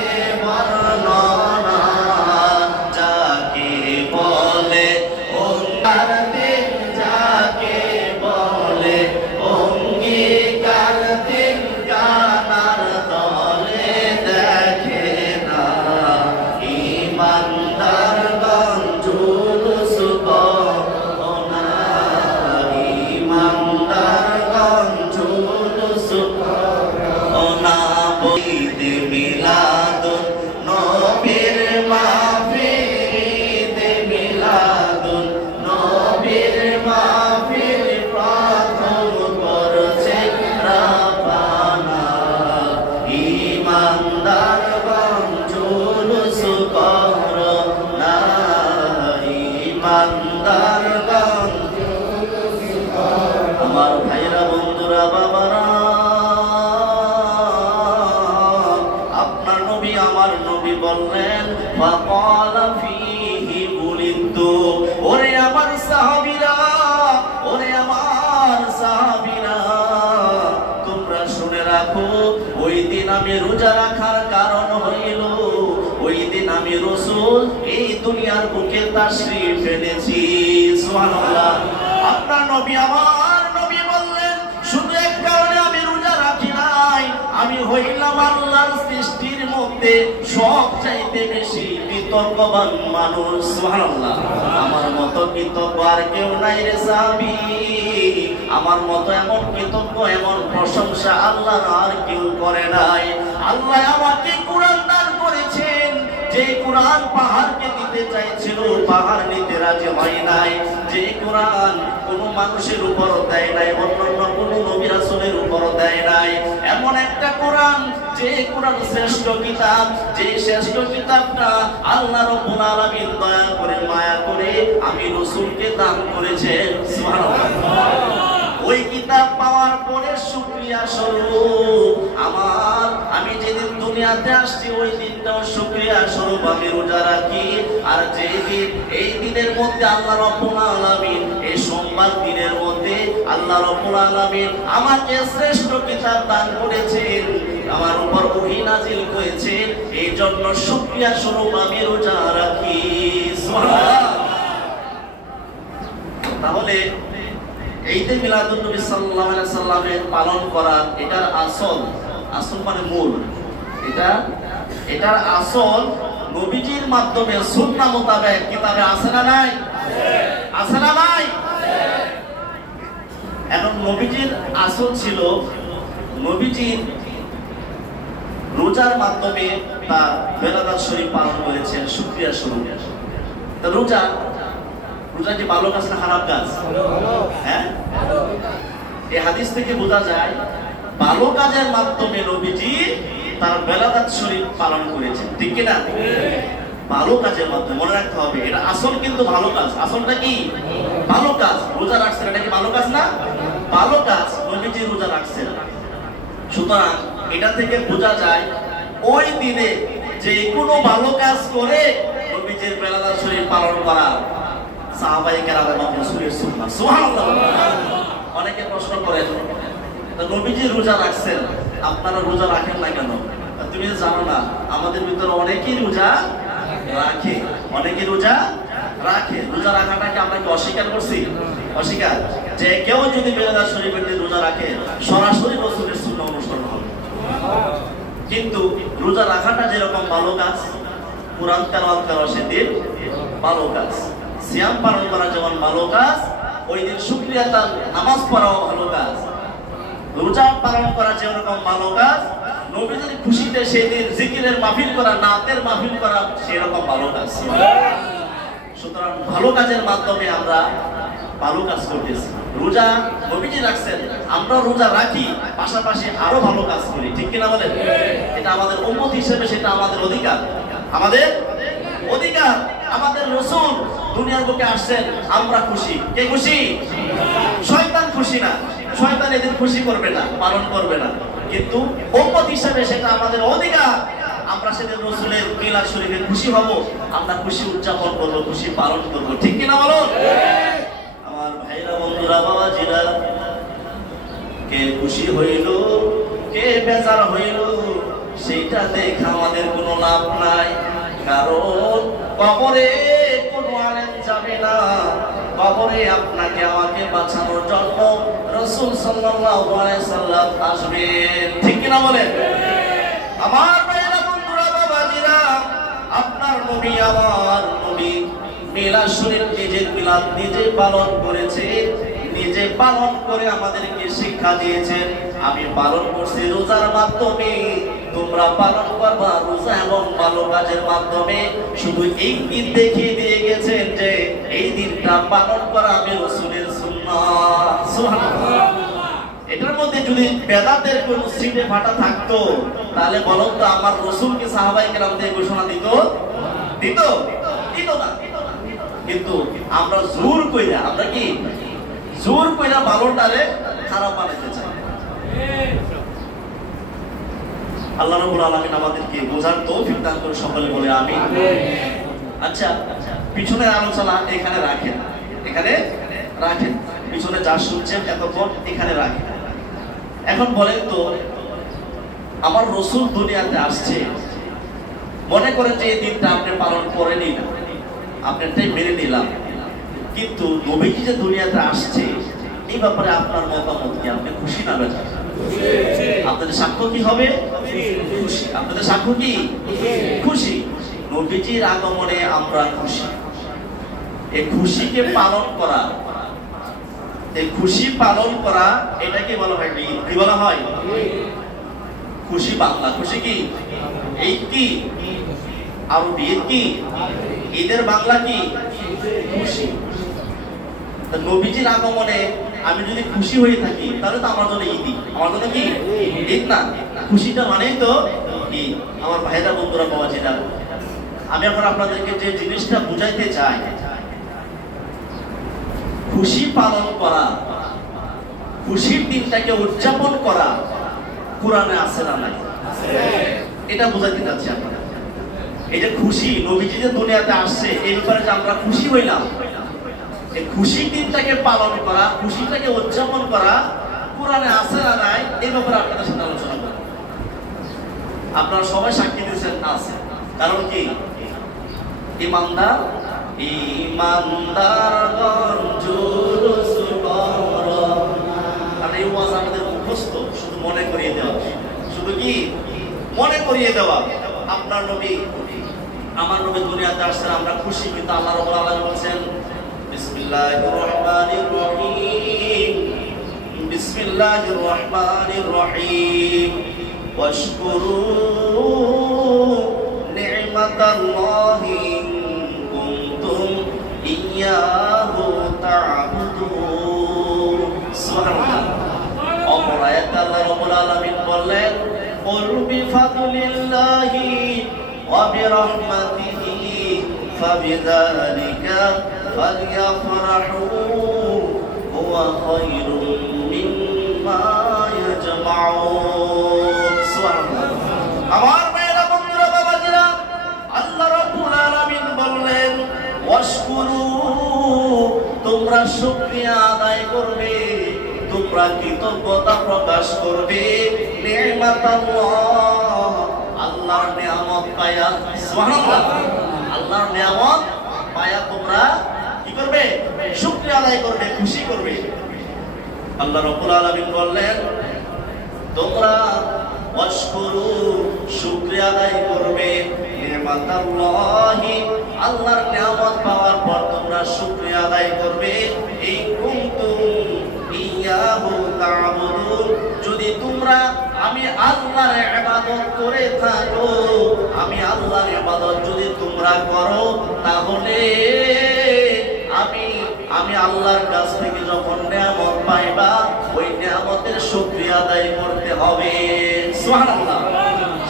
বললেন ফাকালা ফীহি বুলিতু, ওরে আমার সাহাবীরা, ওরে আমার সাহাবীরা, তোমরা শুনে রাখো, ওই দিন আমি রোজা রাখার কারণ হইল, ওই দিন আমি রাসূল এই দুনিয়ার বুকে তাশরীফ এনেছি। সুবহানাল্লাহ। আপনার নবী, আমার নবী বললেন, শুধু এক কারণে আমি রোজা রাখি নাই, আমি হইলাম আল্লাহর সৃষ্টির মধ্যে সবচাইতে বেশি কৃতজ্ঞবান মানুষ। সুবহানাল্লাহ। আমার মতো কৃতজ্ঞ আর কেউ নাই রে সাহাবী, আমার মতো এমন কৃতজ্ঞ, এমন প্রশংসা আল্লাহ আর কেউ করে নাই। আল্লাহ আমাকে কোরআন দান করেছেন, যে কোরআন পাহাড়কে দিতে চাইছিল, পাহাড় নিতে রাজি হয় নাই। যে কোরআন কোন মানুষের উপর দেয় নাই, অন্যান্য কোন নবী রাসূলের উপর দেয় নাই, এমন একটা কোরআন, যে কোরআন শ্রেষ্ঠ কিতাব, যে শ্রেষ্ঠ কিতাবটা আল্লাহ রাব্বুল আলামিন দয়া করে, মায়া করে আমি রাসূলকে দান করেছেন। সুবহানাল্লাহ। ওই কিতাব পাওয়ার পরে শুকরিয়া স্বরূপ আমি যেদিন দুনিয়াতে আসছি, ওই দিনটাও শুকরিয়া স্বরূপ আমি রোজা রাখি। আর যেদিন এই দিনের মধ্যে আল্লাহ রাব্বুল আলামিন, এই সোমবার দিনের মধ্যে আল্লাহ রাব্বুল আলামিন আমাকে শ্রেষ্ঠ কিতাব দান করেছেন, আমার উপর ওহী নাজিল করেছেন, এই জন্য শুকরিয়া স্বরূপ আমি রোজা রাখি। সুবহানাল্লাহ। তাহলে ঈদে মিলাদুন নবী সাল্লাল্লাহু আলাইহি সাল্লামের পালন করা, এটার আসল মানে মূল, এটার আসল নবীজির মাধ্যমে সুন্নাহ মোতাবেক কিতাবে আছে না নাই? আছে না নাই? এখন নবীজির আসল ছিল, নবীজির রোজার মাধ্যমে তার বেলাদাত শরীফ পালন করেছেন শুকরিয়া স্বরূপ। রোজা কি ভালো কাজ না খারাপ কাজ? হ্যাঁ, এই হাদিস থেকে বোঝা যায় ভালো কাজের মাধ্যমে নবীজি তার বেলাদাত শরীফ পালন করেছেন, ঠিক কি না? ভালো কাজের মাধ্যমে, মনে রাখতে হবে এটা আসল, কিন্তু ভালো কাজ। আসলটা কি? ভালো কাজ। রোজা রাখছেন, এটা কি ভালো কাজ না? ভালো কাজ, নবীজি রোজা রাখছেন। সুতরাং এটা থেকে বোঝা যায় ওই দিনে যে কোনো ভালো কাজ করে নবীজির বেলাদাত শরীফ পালন করা সাহাবায়ে কেরামের রাসূলের সুন্নাহ। সুবহানাল্লাহ। অনেকে প্রশ্ন করেন, নবীজি রোজা রাখছেন, আপনারা রোজা রাখেন না কেন? তুমি জানো না আমাদের ভিতরে অনেকেই রোজা রাখে, অনেকে রোজা রাখে। রোজা রাখাটাকে আমরা কি অস্বীকার করছি? অস্বীকার। যে কেউ যদি বেলাদাত শরীফের দিন রোজা রাখে, সরাসরি রাসূলের সুন্নাহ অনুসরণ হবে। কিন্তু রোজা রাখাটা যেরকম ভালো কাজ, কুরআন তেলাওয়াত করা সেদিন ভালো কাজ, সিয়াম পালন করা যেমন ভালো কাজ, ওই দিন শুকরিয়া তার নামাজ পড়াও ভালো কাজ, রোজা পালন করা যেরকম ভালো কাজ, নবীজির খুশিতে সেদিন জিকিরের মাহফিল করা, নাতের মাহফিল করা সেরকম ভালো কাজ। সুতরাং ভালো কাজের মাধ্যমে আমরা ভালো কাজ করতেছি। রোজা নবীজি রাখছেন, আমরা রোজা রাখি, পাশাপাশি আরো ভালো কাজ করি, ঠিক কিনা বলেন? এটা আমাদের উম্মত হিসেবে সেটা আমাদের অধিকার, আমাদের অধিকার। আমাদের রাসূল দুনিয়ার বুকে আসছেন, আমরা খুশি। কে খুশি? শয়তান খুশি না। শয়তান এদের খুশি করবে না, পালন করবে না, কিন্তু উম্মত হিসেবে সেটা আমাদের অধিকার। আমরা সেদিন রাসূলের মিলাদ শরীফে খুশি হব, আমরা খুশি উদযাপন করব, খুশি পালন করব, ঠিক কিনা বলো? আমার ভাইরা, বন্ধুরা, বাবাজিরা, কে খুশি হইল, কে বেজার হইল, সেইটা দেখা আমাদের কোনো লাভ নাই। কারণ কবরে কোনো আলেম যাবে না, কবরে আপনাকে আমাকে বাঁচানোর জন্য রাসূল সাল্লাল্লাহু আলাইহি সাল্লাম আসবেন, ঠিক কিনা বলেন? আমার ভাইরা, বন্ধুরা, বাবাজিরা, আপনার নবী, আমার নবী মিলাদ শরীফ নিজের মিলাদ নিজে পালন করেছে, নিজে পালন করে আমাদেরকে শিক্ষা দিয়েছেন। আমি পালন করছি রোজার মাধ্যমে, তোমরা পালন করবা রোজা এবং ভালো কাজের মাধ্যমে। শুধু এই দিন দেখিয়ে দিয়ে গেছেন যে এই দিনটা পালন করা আমি রাসূলের সুন্নাহ। সুবহানাল্লাহ। এটার মধ্যে যদি বেদাতের কোন সিটে ফাটা থাকতো, তাহলে বলুন তো আমার রাসূলকে সাহাবায়ে কেরাম দিয়ে ঘোষণা দিত না। কিন্তু আমরা জোর কইরা, আমরা কি জোর কইরা ভালোটারে খারাপ বানাইতে চাই। আল্লাহ রাব্বুল আলামিন আমাদেরকে বোঝার তৌফিক দান করুন, সকলে বলে আমিন। আচ্ছা, পিছনের আলোচনা এখানে রাখেন, এখানে রাখেন, পিছনে যা শুনছেন এতক্ষণ এখানে রাখেন। এখন বলেন তো, আমার রাসূল দুনিয়াতে আসছে, মনে করেন যে এই দিনটা আপনি পালন করেনি না, আপনি এটাই মেনে নিলাম, কিন্তু নবীজি যে দুনিয়াতে আসছে এই ব্যাপারে আপনার মতামত কি? আপনি খুশি না বেজার? আপনাদের সাক্ষ্য কি হবে? খুশি। আপনাদের সাক্ষ্য কি? খুশি। নবীজির আগমনে আমরা খুশি। এই খুশিকে পালন করা, এই খুশি পালন করা, এটাকে বলা হয় ঈদ। কি বলা হয়? খুশি বাংলা খুশি কি? ঈদ কি? আরবি ঈদ কি? ঈদের বাংলা কি? খুশি। নবীজির আগমনে আমি যদি খুশি হয়ে থাকি তাহলে তো আমার জন্য ঈদ। আমার জন্য কি? ঈদ না। খুশিটা মানেই তো ঈদ। আমার ভাইরা, বন্ধুরা, বাবাজিরা, আমি এখন আপনাদেরকে যে জিনিসটা বুঝাইতে চাই, খুশি পালন করা, খুশির দিনটাকে উদযাপন করা কোরআনে আছে না নাই? এটা বুঝাইতে চাচ্ছি আপনারা। এই যে খুশি, নবীজি যে দুনিয়াতে আসছে এই ব্যাপারে যে আমরা খুশি হইলাম, এই খুশির দিনটাকে পালন করা, খুশিটাকে উদযাপন করা কোরআনে আছে না নাই এই ব্যাপারে আপনাদের সাথে আলোচনা করব। আপনারা সবাই সাক্ষী দিয়েছেন আছে। কারণ কি? ইমানদার ইমানদারগণ জুলুস করো। আর এই ওয়াজ আমাদের মুখস্থ, শুধু মনে করিয়ে দেওয়া, শুধু কি মনে করিয়ে দেওয়া। আপনার নবী, আমার নবী দুনিয়াতে আসছেন, আমরা খুশি, কিন্তু আল্লাহ রাব্বুল আলামিন বলেন বিসমিল্লাহির রহমানির রহিম, বিসমিল্লাহির রহমানির রহিম, ওয়াশকুরু নি'মাতাল্লাহি কুনতুম ইয়াহু তা'বুদুন। সুবহানাল্লাহ। অপর আয়াতে আল্লাহ রাব্বুল আলামিন বললেন কুল বিফাদলিল্লাহি ওয়া বিরহমাতিহি ফাবিযালিকা ফালইফরাহু হুয়া খায়রুম মিম্মা ইয়াজমাউন। সুবহানাল্লাহ। আমার ভাইরা, বন্ধুরা, বাবাজিরা, আল্লাহ রাব্বুল আলামিন বললেন ওয়াশকুরু, তোমরা শুকরিয়া আদায় করবে, তোমরা কৃতজ্ঞতা প্রকাশ করবে নি'মাতাল্লাহ, আল্লাহর নিয়ামত পায়া। সুবহানাল্লাহ। আল্লাহর নিয়ামত পায়া তোমরা কি করবে? শুকরিয়া আদায় করবে, খুশি করবে। আল্লাহ রাব্বুল আলামিন বললেন তোমরা ওয়াশকুরু, শুকরিয়া আদায় করবে নি'মাতাল্লাহি, আল্লাহর নিয়ামত পাওয়ার পর তোমরা শুকরিয়া আদায় করবে। এই কুনতুম ইয়াহু তা'বুদুন, যদি তোমরা আমি আল্লাহর ইবাদত করে থাকো, আমি আল্লাহর ইবাদত যদি তোমরা করো, তাহলে আমি আল্লাহর কাছ থেকে যখন নিয়ামত পাইবা ওই নিয়ামতের শুকরিয়া আদায় করতে হবে। সুবহানাল্লাহ।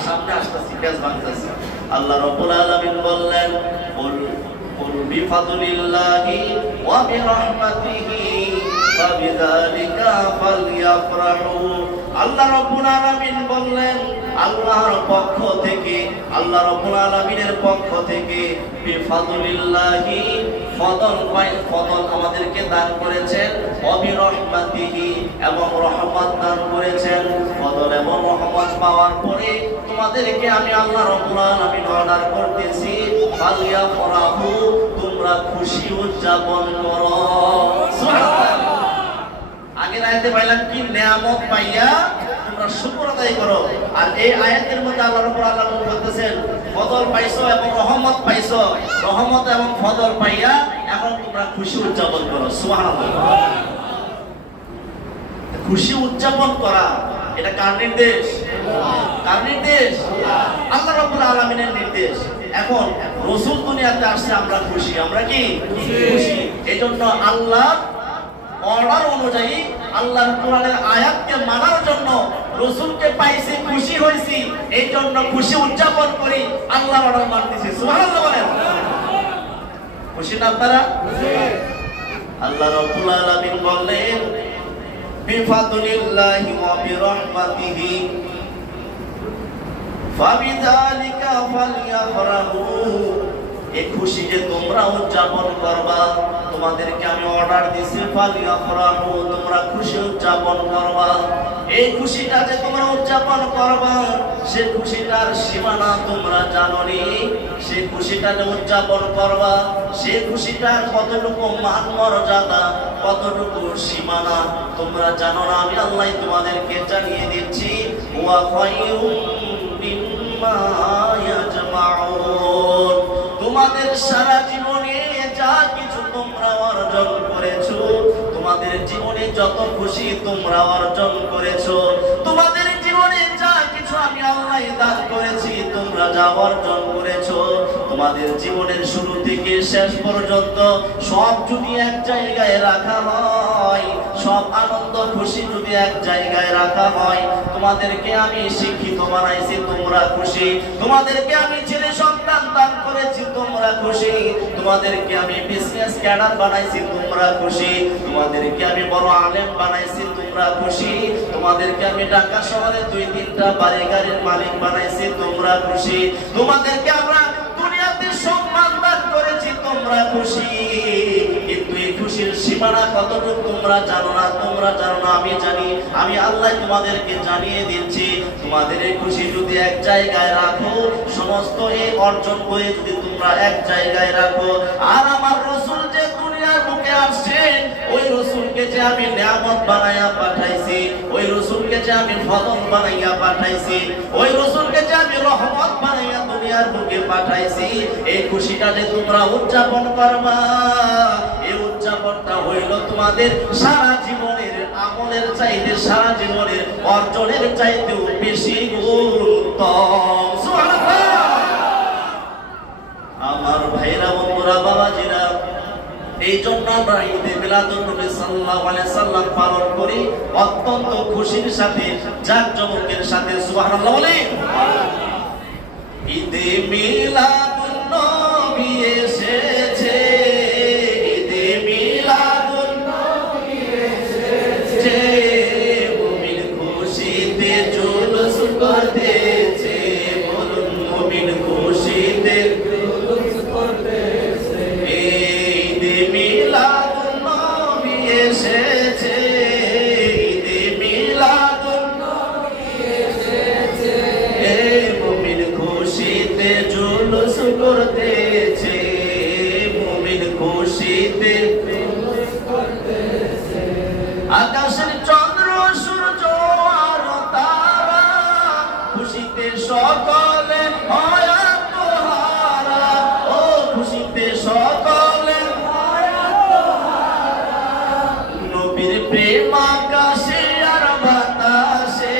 সামনে আসতেছি, কাজ ভাঙতেছি। আল্লাহ রাব্বুল আলামিন বললেন কুল বিফাদলিল্লাহি ওয়া বিরহমাতিহি ফাবিযালিকা ফালইফরাহু। আল্লাহ রাব্বুল আলামিন বললেন আল্লাহর পক্ষ থেকে, আল্লাহ রাব্বুল আলামিনের পক্ষ থেকে বিফাদলিল্লাহি, ফদল আমাদেরকে দান করেছেন, ওয়া বিরহমাতিহি, এবং রহমত দান করেছেন। ফদল এবং রহমত পাওয়ার পরে তোমাদেরকে আমি আল্লাহ রাব্বুল আলামিন অর্ডার করতেছি ফালইফরাহু, তোমরা খুশি উদযাপন করো। সুবহানাল্লাহ। আগের আয়াতে পাইলাম কি? নিয়ামত পাইয়া তোমরা শুকর আদায় করো। আর এই আয়াতের মধ্যে আল্লাহ রাব্বুল আলামিন বলতেছেন ফদল পাইছো এবং রহমত পাইছো, রহমত এবং ফদল পাইয়া এখন তোমরা খুশি উদযাপন করো। সুবহানাল্লাহ। খুশি উদযাপন করা এটা কার নির্দেশ? কার নির্দেশ? আল্লাহ রাব্বুল আলামিনের নির্দেশ। এখন রাসূল দুনিয়াতে আসছে, আমরা খুশি। আমরা কি খুশি? এজন্য আল্লাহ অর্ডার অনুযায়ী, আল্লাহর কোরআনের আয়াতকে মানার জন্য রাসূলকে পাইছি, খুশি হইছি, এই জন্য খুশি উদযাপন করি, আল্লাহর অর্ডার মানতেছি। সুবহানাল্লাহ বলেন। খুশি না আপনারা? আল্লাহ রাব্বুল আলামিন বললেন বিফাদলিল্লাহি ওয়া বিরহমাতিহি ফাবিযালিকা ফালইফরাহু, এই খুশি যে তোমরা উদযাপন করবা, তোমাদেরকে আমি অর্ডার দিছি ফালইফরাহু, তোমরা খুশি উদযাপন করবা। এই খুশিটা যে তোমরা উদযাপন করবা, সে খুশিটার সীমানা তোমরা জানো নি। সে খুশিটা যে উদযাপন করবা, সে খুশিটার কতটুকু মান মর্যাদা, কতটুকু সীমানা তোমরা জানো না। আমি আল্লাহ তোমাদেরকে জানিয়ে দিচ্ছি। ওয়া খায়রুম মিম্মা ইয়াজমাউন, তোমাদের সারা জীবনে যা কিছু তোমরা অর্জন করেছো, তোমাদের জীবনে যত খুশি তোমরা অর্জন করেছো, তোমাদের জীবনে যা কিছু আমি আল্লাহ দান করেছি, তোমরা যা অর্জন করেছো, তোমাদের জীবনের শুরু থেকে শেষ পর্যন্ত সব যদি এক জায়গায় রাখা হয়, সব আনন্দ খুশি যদি এক জায়গায় রাখা হয়, তোমাদেরকে আমি শিক্ষিত বানাইছি, তোমরা খুশি। তোমাদেরকে আমি ছেলে সন্তান দান করেছি, তোমরা খুশি। তোমাদেরকে আমি বিজনেস ক্যাডার বানাইছি, তোমরা খুশি। তোমাদেরকে আমি বড় আলেম বানাইছি, তোমরা খুশি। তোমাদেরকে আমি ঢাকা শহরে 2-3টা বাড়ি গাড়ির মালিক বানাইছি, তোমরা খুশি। তোমাদেরকে আমরা দুনিয়াতে সম্মান দান করেছি, তোমরা খুশি। কিন্তু এই খুশির সীমানা কতটুকু তোমরা জানো না, তোমরা জানো না, আমি জানি। আমি আল্লাহ তোমাদেরকে জানিয়ে দিচ্ছি, তোমাদের এই খুশি যদি এক জায়গায় রাখো, সমস্ত এই অর্জন করে যদি তোমরা এক জায়গায় রাখো, আর আমার রাসূল যে দুনিয়ার বুকে আসছেন, ওই রাসূলকে যে আমি নিয়ামত বানাইয়া পাঠাইছি, ওই রাসূলকে যে আমি ফজল বানাইয়া পাঠাইছি, ওই রাসূলকে যে আমি রহমত বানাইয়া দুনিয়ার বুকে পাঠাইছি, এই খুশিটা যে তোমরা উদযাপন করবা, এই উদযাপনটা হইল তোমাদের সারা জীবনের আমলের চাইতে, সারা জীবনের অর্জনের চাইতেও বেশি গুরুত্বপূর্ণ। সুবহানাল্লাহ। আমার ভাইরা, বন্ধুরা, বাবাজিরা, এই জন্য আমরা ঈদে মিলাদুন নবী সাল্লাল্লাহু আলাইহি সাল্লাম পালন করি অত্যন্ত খুশির সাথে, জাঁকজমকের সাথে। সুবহানাল্লাহ বলেন। ঈদে মিলাদুন নবী এসেছে, ঈদে মিলাদুন নবী এসেছে, মুমিন খুশিতে জুলুস করতেছে, বলুন মুমিন খুশিতে জুলুস করতেছে। ঈদে মিলাদুন নবী এসেছে, ঈদে মিলাদুন নবী এসেছে, মুমিন খুশিতে জুলুস করতেছে, মুমিন খুশিতে জুলুস করতেছে। আকাশের চন্দ্র সূর্য আর তারা খুশিতে সকলে হয় আত্মহারা, ও খুশিতে সকলে হয় আত্মহারা। নবীর প্রেম আকাশে আর বাতাসে,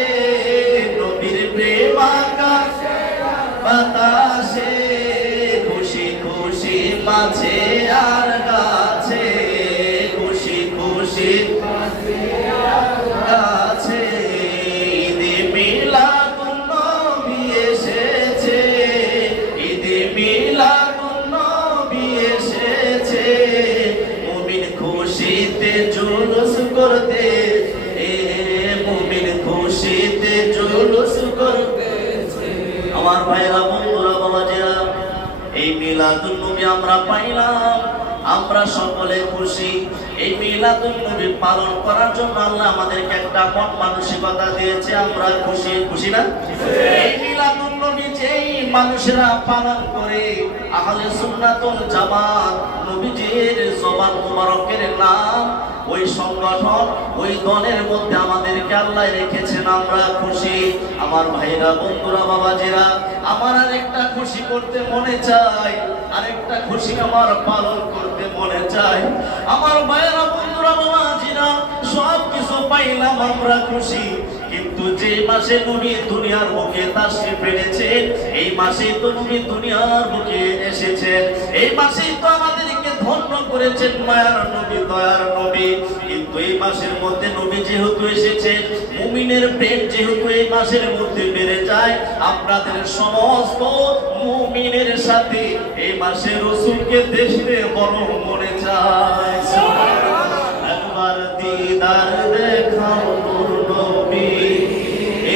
নবীর প্রেম আকাশে আর বাতাসে, খুশি খুশি মাঝে আর গাছে, খুশি খুশি মাঝে আর গাছে। ঈদে মিলাদুন নবী এসেছে, ঈদে মিলাদুন নবী এসেছে, মুমিন খুশিতে জুলুস করতে, মুমিন খুশিতে জুলুস করতেছে। আমার ভাইরা, বন্ধুরা, বাবাজিরা, এই মিলাদুন নবী আমরা পাইলাম, আমরা সকলে খুশি। এই মিলাদুন নবী পালন করার জন্য আল্লাহ আমাদেরকে একটা মন মানসিকতা দিয়েছে, আমরা খুশি। খুশি না? এই মিলাদুন নবী যেই মানুষেরা পালন করে, আহলে সুন্নাত ওয়াল জামাত, নবীজির জবান মুবারকের নাম, ওই সংগঠন, ওই দলের মধ্যে আমাদেরকে আল্লাহ রেখেছেন, আমরা খুশি। আমার ভাইরা, বন্ধুরা, বাবাজিরা, আমার আরেকটা খুশি করতে মনে চায়, আরেকটা খুশি আমার পালন করতে মনে চায়। আমার ভাইরা, বন্ধুরা, বাবাজিরা, সব কিছু পাইলাম, আমরা খুশি। কিন্তু যে মাসে নবী দুনিয়ার বুকে তাশরীফ এনেছেন, এই মাসেই তো নবী দুনিয়ার বুকে এসেছেন, এই মাসেই তো আমাদেরকে ধন্য করেছেন মায়ার নবী, দয়ার নবী। কিন্তু এই মাসের মধ্যে নবী যেহেতু এসেছেন, মুমিনের প্রেম যেহেতু এই মাসের মধ্যে বেড়ে যায়, আপনাদের সমস্ত মুমিনের সাথে এই মাসে রাসূলকে দেখতে বড় মনে চায়। একবার দিদার দেখাও নূর নবী,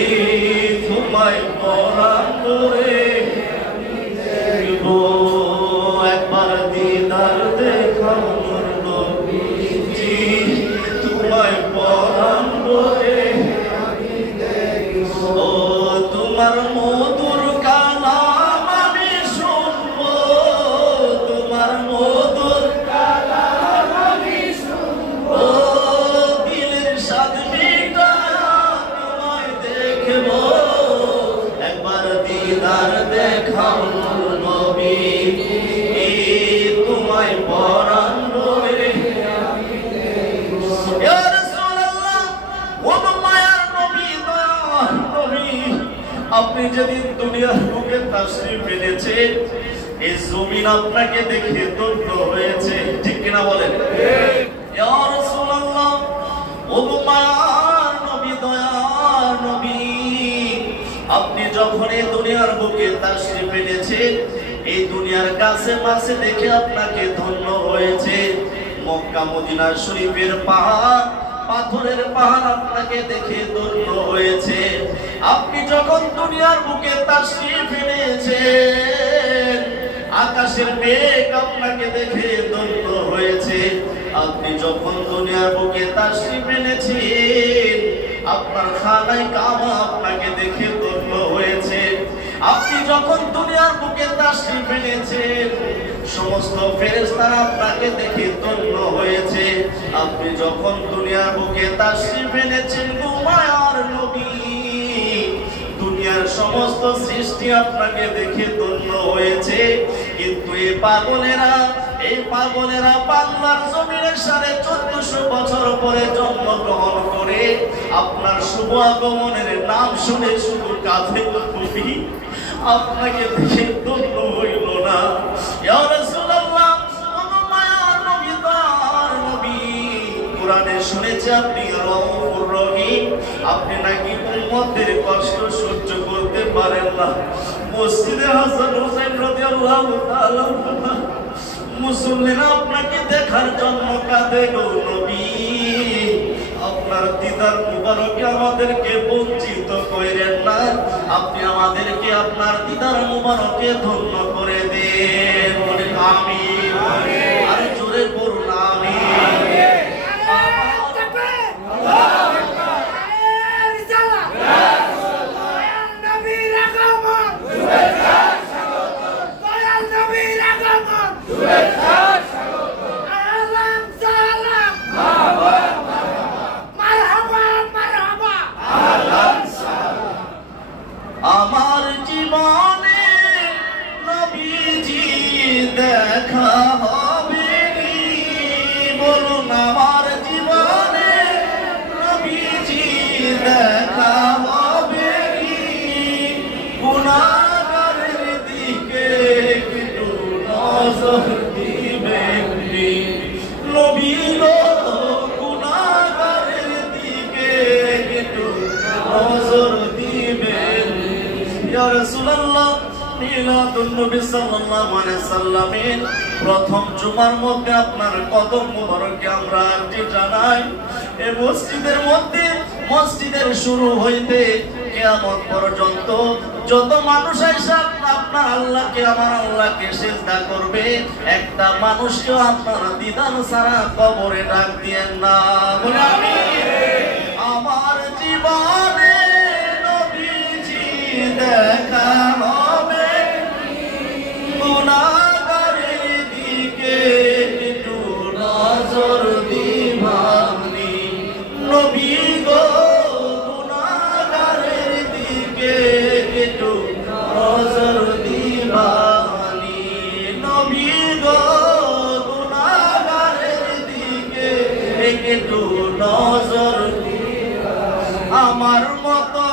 এই তোমায় পরাণ দিদার দেখাও নবী তোমায় পরাণ রবে ইয়া রাসূলুল্লাহ ও মায়ার নবী দয়ার নবী আপনি যেদিন দুনিয়ার বুকে তাশরীফ এনেছেন এই জমিন আপনাকে দেখে ধন্য হয়েছে ঠিক কিনা বলেন ইয়া রাসূলুল্লাহ ও মায়ার নবী দয়ার নবী আপনি যখন এই দুনিয়ার বুকে তাশরীফ এনেছেন এই দুনিয়ার কাছে মাঝে দেখে আপনাকে ধন্য হয়েছে মক্কা মদিনা শরীফের পাহাড় পাথরের পাহাড় আপনাকে দেখে ধন্য হয়েছে আপনি যখন দুনিয়ার বুকে তাশরীফ এনেছেন আকাশের মেঘ আপনাকে দেখে ধন্য হয়েছে আপনি যখন দুনিয়ার বুকে তাশরীফ এনেছেন আপনার খানায় কাবা আপনাকে দেখে ধন্য হয়েছে আপনি যখন দুনিয়ার বুকে তাশরীফ এনেছেন সমস্ত ফেরেশতারা আপনাকে দেখে ধন্য হয়েছে আপনি যখন দুনিয়ার বুকে তাশরীফ এনেছেন গো মায়ার নবী দুনিয়ার সমস্ত সৃষ্টি আপনাকে দেখে ধন্য হয়েছে কিন্তু এই পাগলেরা বাংলার জমিনের 1450 বছর পরে জন্মগ্রহণ করে আপনার শুভ আগমনের নাম শুনে শুধু কাঁধে কবি আপনাকে দেখে ধন্য হইল না ইয়া রাসূলুল্লাহ ও মায়ার নবী তার নবী কোরআনে শুনেছি আপনি রউফুর রহিম আপনি নাকি উম্মতের কষ্ট সহ্য করতে পারেন না মসজিদে হাসান হোসেন রাদিয়াল্লাহু তাআলা মুসল্লিরা আপনাকে দেখার জন্য কাঁদে গো নবী আপনার দিদার মুবারকে আমাদেরকে বঞ্চিত করেন না আপনি আমাদেরকে আপনার দিদার মুবারকে ধন্য করে দেন বলে আমিন আর জোরে পড়ুন আমিন আমার জীবনে নবীজি দেখা হবে বলুন আমার জীবনে নবীজি দেখা হবে গুনাহগারের দিকে একটু নজর দিবেন নবী গো গুনাহগারের দিকে একটু নজর দিবেন ইয়া রাসূলুল্লাহ মিলাদুন নবী সাল্লাল্লাহু আলাইহি সাল্লামের প্রথম জুমার মধ্যে আপনার কদম মুবারকে আমরা আরজি জানাই এই মসজিদের মধ্যে মসজিদের শুরু হইতে কিয়ামত পর্যন্ত যত মানুষ আইসা আপনার আল্লাহকে আমার আল্লাহকে সিজদা করবে একটা মানুষকে আপনার দিদার ছাড়া কবরে ডাক দিয়েন না বলে আমিন আমার জীবনে দেখা হবে গুনাহগারের দিকে একটু নজর দিবানি নবী গো গুনাহগারের দিকে একটু নজর দিবানি নবী গো গুনাহগারের দিকে একটু নজর দিবানি আমার মতো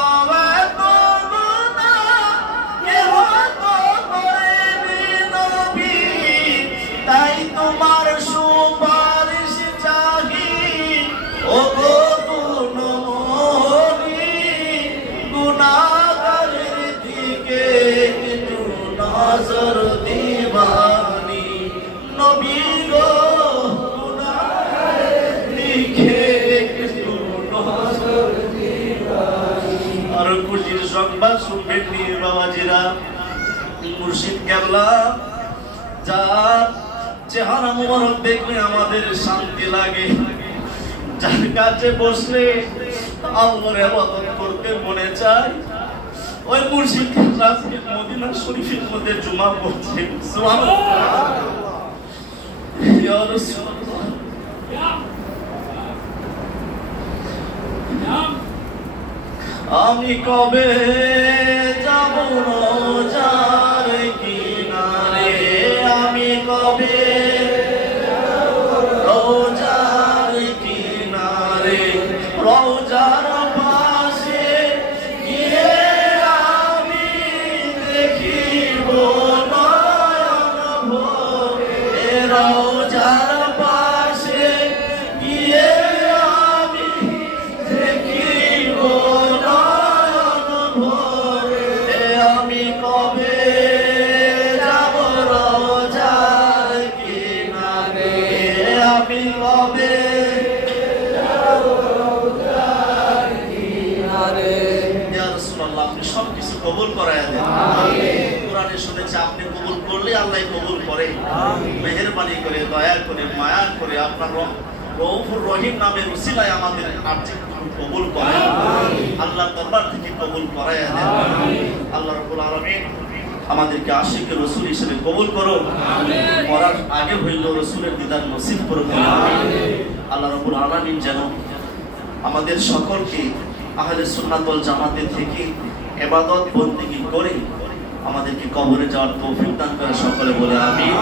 তাই তোমার সুপারিশ চাহি ও গো গুণমণি গুনাহগারের দিকে একটু নজর দিবানি নবী গো গুনাহগারের দিকে একটু নজর দিবানি আর খুশির সংবাদ শুনবেন নি বাবাজিরা মুর্শিদ কেবলা যার চেহারা মুবারক দেখলে আমাদের শান্তি লাগে যার কাছে বসলে আল্লাহর ইবাদত করতে মনে চায় ওই মুর্শিদ আজকে মদিনা শরীফের মধ্যে জুমা পড়ছে সুবহানাল্লাহ ইয়া রাসূলুল্লাহ আমি কবে যাব রোজার কিনারে আমি কবে রোজার কিনারে রোজার পাশে গিয়ে আমি দেখিব নয়ন ভরে রোজার পাশে গিয়ে আমি দেখিব নয়ন ভরে আমি কবে যাব রোজার কিনারে আমি কবে আপনি সবকিছু কবুল করায় দেন। কোরআনে শুনেছি আপনি কবুল করলে আল্লাহ কবুল করে। মেহেরবানি করে দয়া করে মায়া করে আপনার রউফুর রহিম নামের উসিলায় আমাদের আর্থিক কবুল করেন। আল্লাহর দরবার থেকে কবুল করায় দেন। আল্লাহ রাব্বুল আলামিন আমাদেরকে আশিকে রাসূল হিসেবে কবুল করো। মরার আগে হইল রাসূলের দিদার নসিব করো। আল্লাহ রাব্বুল আলামিন যেন আমাদের সকলকে আহলে সুন্নাত ওয়াল জামাতে থেকে ইবাদত বন্দেগী করে আমাদেরকে কবরে যাওয়ার তৌফিক দান করে। সকলে বলে আমিন।